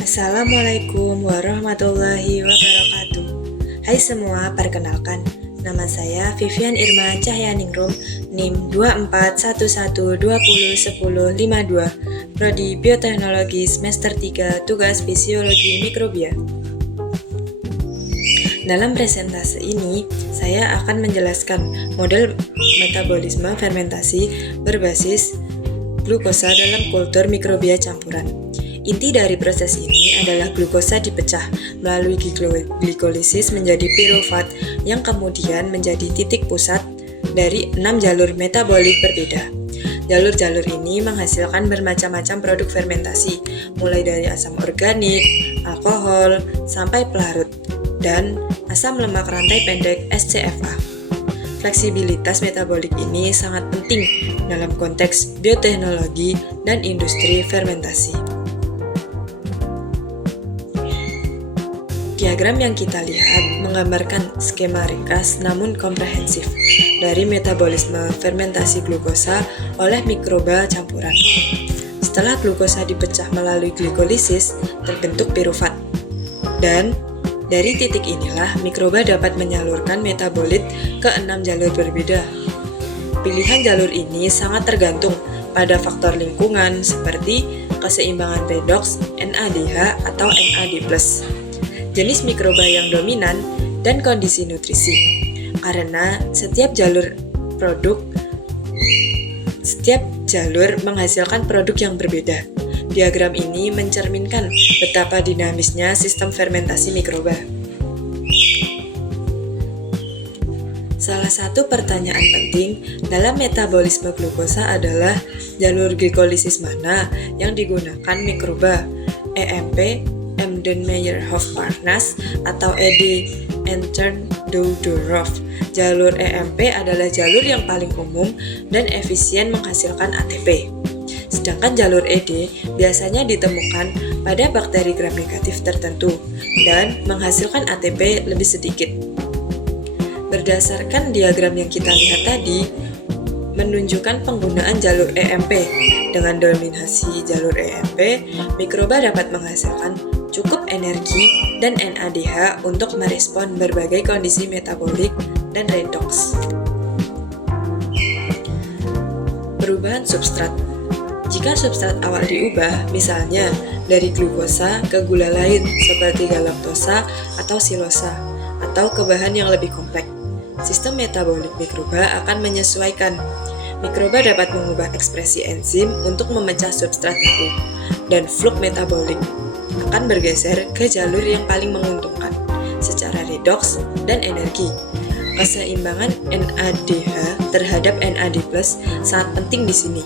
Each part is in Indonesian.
Assalamualaikum warahmatullahi wabarakatuh. Hai semua, perkenalkan, nama saya Vivian Irma Cahyaningrum, NIM 2411201052, Prodi Bioteknologi semester 3, tugas Fisiologi Mikrobia. Dalam presentase ini, saya akan menjelaskan model metabolisme fermentasi berbasis glukosa dalam kultur mikrobia campuran. Inti dari proses ini adalah glukosa dipecah melalui glikolisis menjadi pirufat yang kemudian menjadi titik pusat dari 6 jalur metabolik berbeda. Jalur-jalur ini menghasilkan bermacam-macam produk fermentasi, mulai dari asam organik, alkohol, sampai pelarut, dan asam lemak rantai pendek SCFA. Fleksibilitas metabolik ini sangat penting dalam konteks bioteknologi dan industri fermentasi. Diagram yang kita lihat menggambarkan skema ringkas namun komprehensif dari metabolisme fermentasi glukosa oleh mikroba campuran. Setelah glukosa dipecah melalui glikolisis, terbentuk pirufat. Dan dari titik inilah mikroba dapat menyalurkan metabolit ke 6 jalur berbeda. Pilihan jalur ini sangat tergantung pada faktor lingkungan seperti keseimbangan redoks, NADH atau NAD+, jenis mikroba yang dominan, dan kondisi nutrisi. Karena setiap jalur menghasilkan produk yang berbeda. Diagram ini mencerminkan betapa dinamisnya sistem fermentasi mikroba. Salah satu pertanyaan penting dalam metabolisme glukosa adalah jalur glikolisis mana yang digunakan mikroba EMP, Embden-Meyerhof-Parnas atau Ede-Entern-Doudoroff. Jalur EMP adalah jalur yang paling umum dan efisien menghasilkan ATP. Sedangkan jalur ED biasanya ditemukan pada bakteri gram negatif tertentu dan menghasilkan ATP lebih sedikit. Berdasarkan diagram yang kita lihat tadi, menunjukkan penggunaan jalur EMP. Dengan dominasi jalur EMP, mikroba dapat menghasilkan cukup energi dan NADH untuk merespon berbagai kondisi metabolik dan redoks. Perubahan substrat. Jika substrat awal diubah, misalnya dari glukosa ke gula lain seperti galaktosa atau silosa, atau ke bahan yang lebih kompleks, sistem metabolik mikroba akan menyesuaikan. Mikroba dapat mengubah ekspresi enzim untuk memecah substrat baru, dan fluk metabolik akan bergeser ke jalur yang paling menguntungkan secara redoks dan energi. Keseimbangan NADH terhadap NAD+ sangat penting di sini.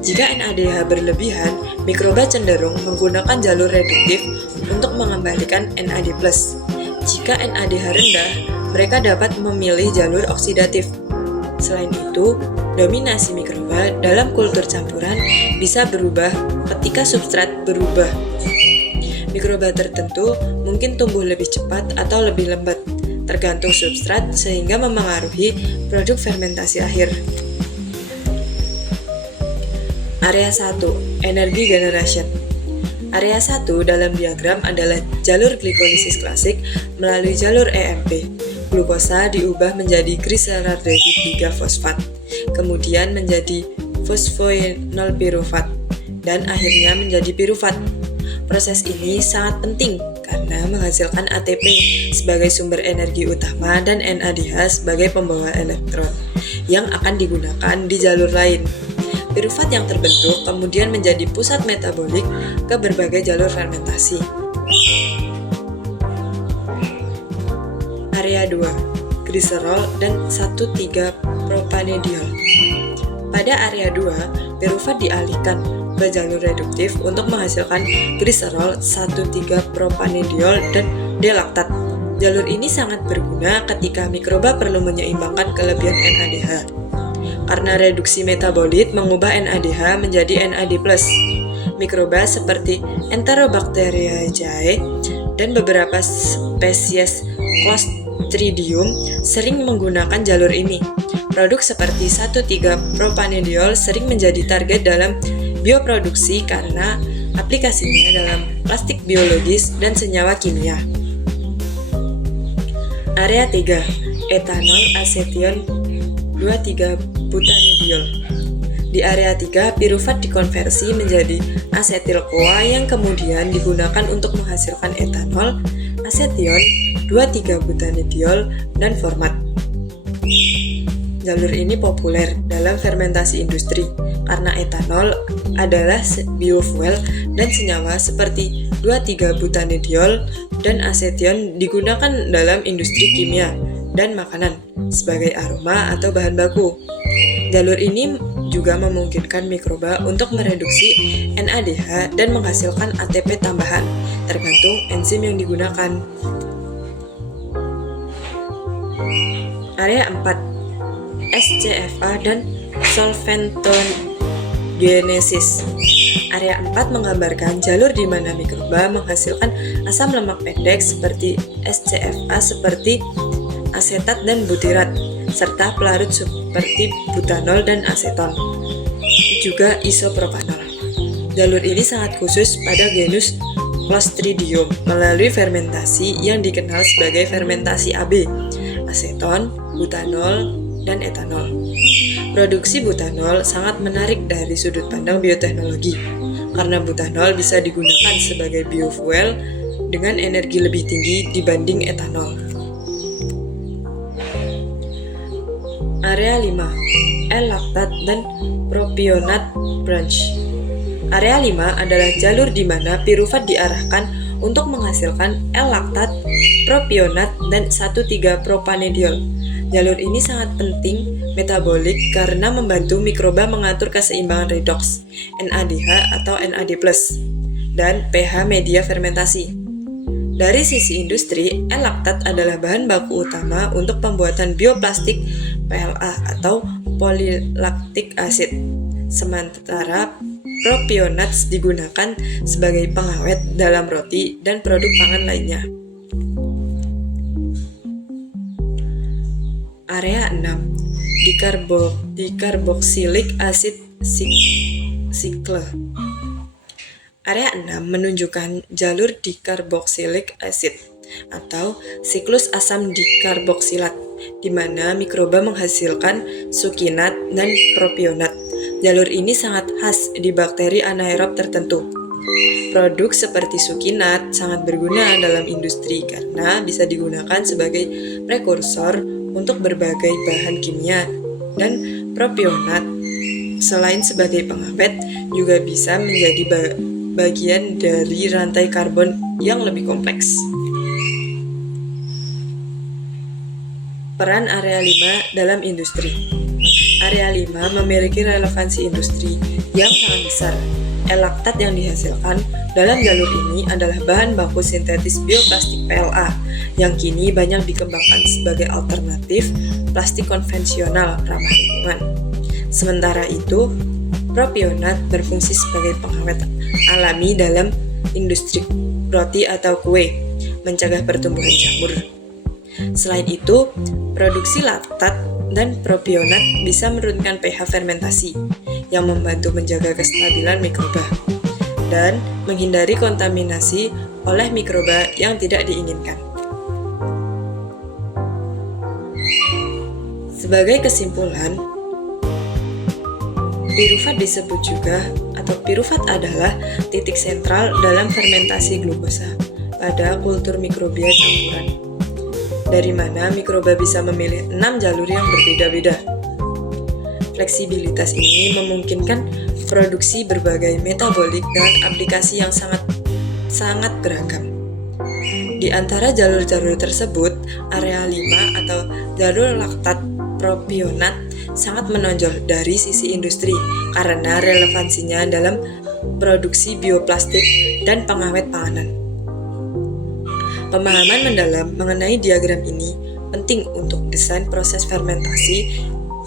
Jika NADH berlebihan, mikroba cenderung menggunakan jalur reduktif untuk mengembalikan NAD+. Jika NADH rendah, mereka dapat memilih jalur oksidatif. Selain itu, dominasi mikroba dalam kultur campuran bisa berubah ketika substrat berubah. Mikroba tertentu mungkin tumbuh lebih cepat atau lebih lambat, tergantung substrat sehingga memengaruhi produk fermentasi akhir. Area 1, Energy Generation. Area 1 dalam diagram adalah jalur glikolisis klasik melalui jalur EMP. Glukosa diubah menjadi glyceraldehyde 3 fosfat, kemudian menjadi fosfoenol pirufat, dan akhirnya menjadi pirufat. Proses ini sangat penting karena menghasilkan ATP sebagai sumber energi utama dan NADH sebagai pembawa elektron yang akan digunakan di jalur lain. Pirufat yang terbentuk kemudian menjadi pusat metabolik ke berbagai jalur fermentasi. Area 2, gliserol dan 1,3-propanediol. Pada area 2, pirufat dialihkan ke jalur reduktif untuk menghasilkan gliserol, 1,3-propanediol, dan D-laktat. Jalur ini sangat berguna ketika mikroba perlu menyeimbangkan kelebihan NADH. Karena reduksi metabolit mengubah NADH menjadi NAD+. Mikroba seperti Enterobacteriaceae dan beberapa spesies Clostridium sering menggunakan jalur ini. Produk seperti 1,3-propanediol sering menjadi target dalam bioproduksi karena aplikasinya dalam plastik biologis dan senyawa kimia. Area 3, etanol asetion 2,3-butanediol. Di area 3, pirufat dikonversi menjadi asetil-CoA yang kemudian digunakan untuk menghasilkan etanol, asetion 2,3-butanediol, dan format. Jalur ini populer dalam fermentasi industri karena etanol adalah biofuel dan senyawa seperti 2,3-butanediol dan asetion digunakan dalam industri kimia dan makanan sebagai aroma atau bahan baku. Jalur ini juga memungkinkan mikroba untuk mereduksi NADH dan menghasilkan ATP tambahan, tergantung enzim yang digunakan. Area 4, SCFA dan solventogenesis. Area 4 menggambarkan jalur di mana mikroba menghasilkan asam lemak pendek seperti SCFA seperti asetat dan butirat, serta pelarut seperti butanol dan aseton, juga isopropanol. Jalur ini sangat khusus pada genus Clostridium melalui fermentasi yang dikenal sebagai fermentasi AB, aseton, butanol, dan etanol. Produksi butanol sangat menarik dari sudut pandang bioteknologi, karena butanol bisa digunakan sebagai biofuel dengan energi lebih tinggi dibanding etanol. Area 5, L-laktat dan propionat branch. Area 5 adalah jalur di mana pirufat diarahkan untuk menghasilkan L-laktat, propionat, dan 1,3-propanediol. Jalur ini sangat penting metabolik karena membantu mikroba mengatur keseimbangan redoks, NADH atau NAD+, dan pH media fermentasi. Dari sisi industri, L-laktat adalah bahan baku utama untuk pembuatan bioplastik PLA atau polylactic acid. Sementara propionats digunakan sebagai pengawet dalam roti dan produk pangan lainnya. Area 6, dikarboksilik acid cycle. Area 6 menunjukkan jalur dikarboksilik acid atau siklus asam dikarboksilat, di mana mikroba menghasilkan sukinat dan propionat. Jalur ini sangat khas di bakteri anaerob tertentu. Produk seperti sukinat sangat berguna dalam industri karena bisa digunakan sebagai prekursor untuk berbagai bahan kimia, dan propionat selain sebagai pengawet juga bisa menjadi bagian dari rantai karbon yang lebih kompleks. Peran area 5 dalam industri. Area 5 memiliki relevansi industri yang sangat besar. L-laktat yang dihasilkan dalam jalur ini adalah bahan baku sintetis bioplastik PLA yang kini banyak dikembangkan sebagai alternatif plastik konvensional ramah lingkungan. Sementara itu, propionat berfungsi sebagai pengawet alami dalam industri roti atau kue, mencegah pertumbuhan jamur. Selain itu, produksi laktat dan propionat bisa menurunkan pH fermentasi, yang membantu menjaga kestabilan mikroba dan menghindari kontaminasi oleh mikroba yang tidak diinginkan. Sebagai kesimpulan, pirufat disebut juga atau pirufat adalah titik sentral dalam fermentasi glukosa pada kultur mikrobia campuran, dari mana mikroba bisa memilih 6 jalur yang berbeda-beda. Fleksibilitas ini memungkinkan produksi berbagai metabolik dengan aplikasi yang sangat beragam. Di antara jalur-jalur tersebut, area 5 atau jalur laktat propionat sangat menonjol dari sisi industri karena relevansinya dalam produksi bioplastik dan pengawet panganan. Pemahaman mendalam mengenai diagram ini penting untuk desain proses fermentasi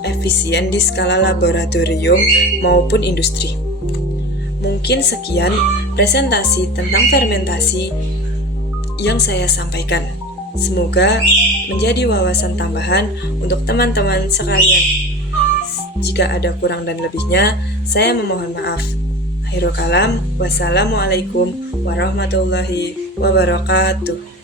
efisien di skala laboratorium maupun industri. Mungkin sekian presentasi tentang fermentasi yang saya sampaikan. Semoga menjadi wawasan tambahan untuk teman-teman sekalian. Jika ada kurang dan lebihnya, saya memohon maaf. Akhirul kalam, wassalamualaikum warahmatullahi wabarakatuh.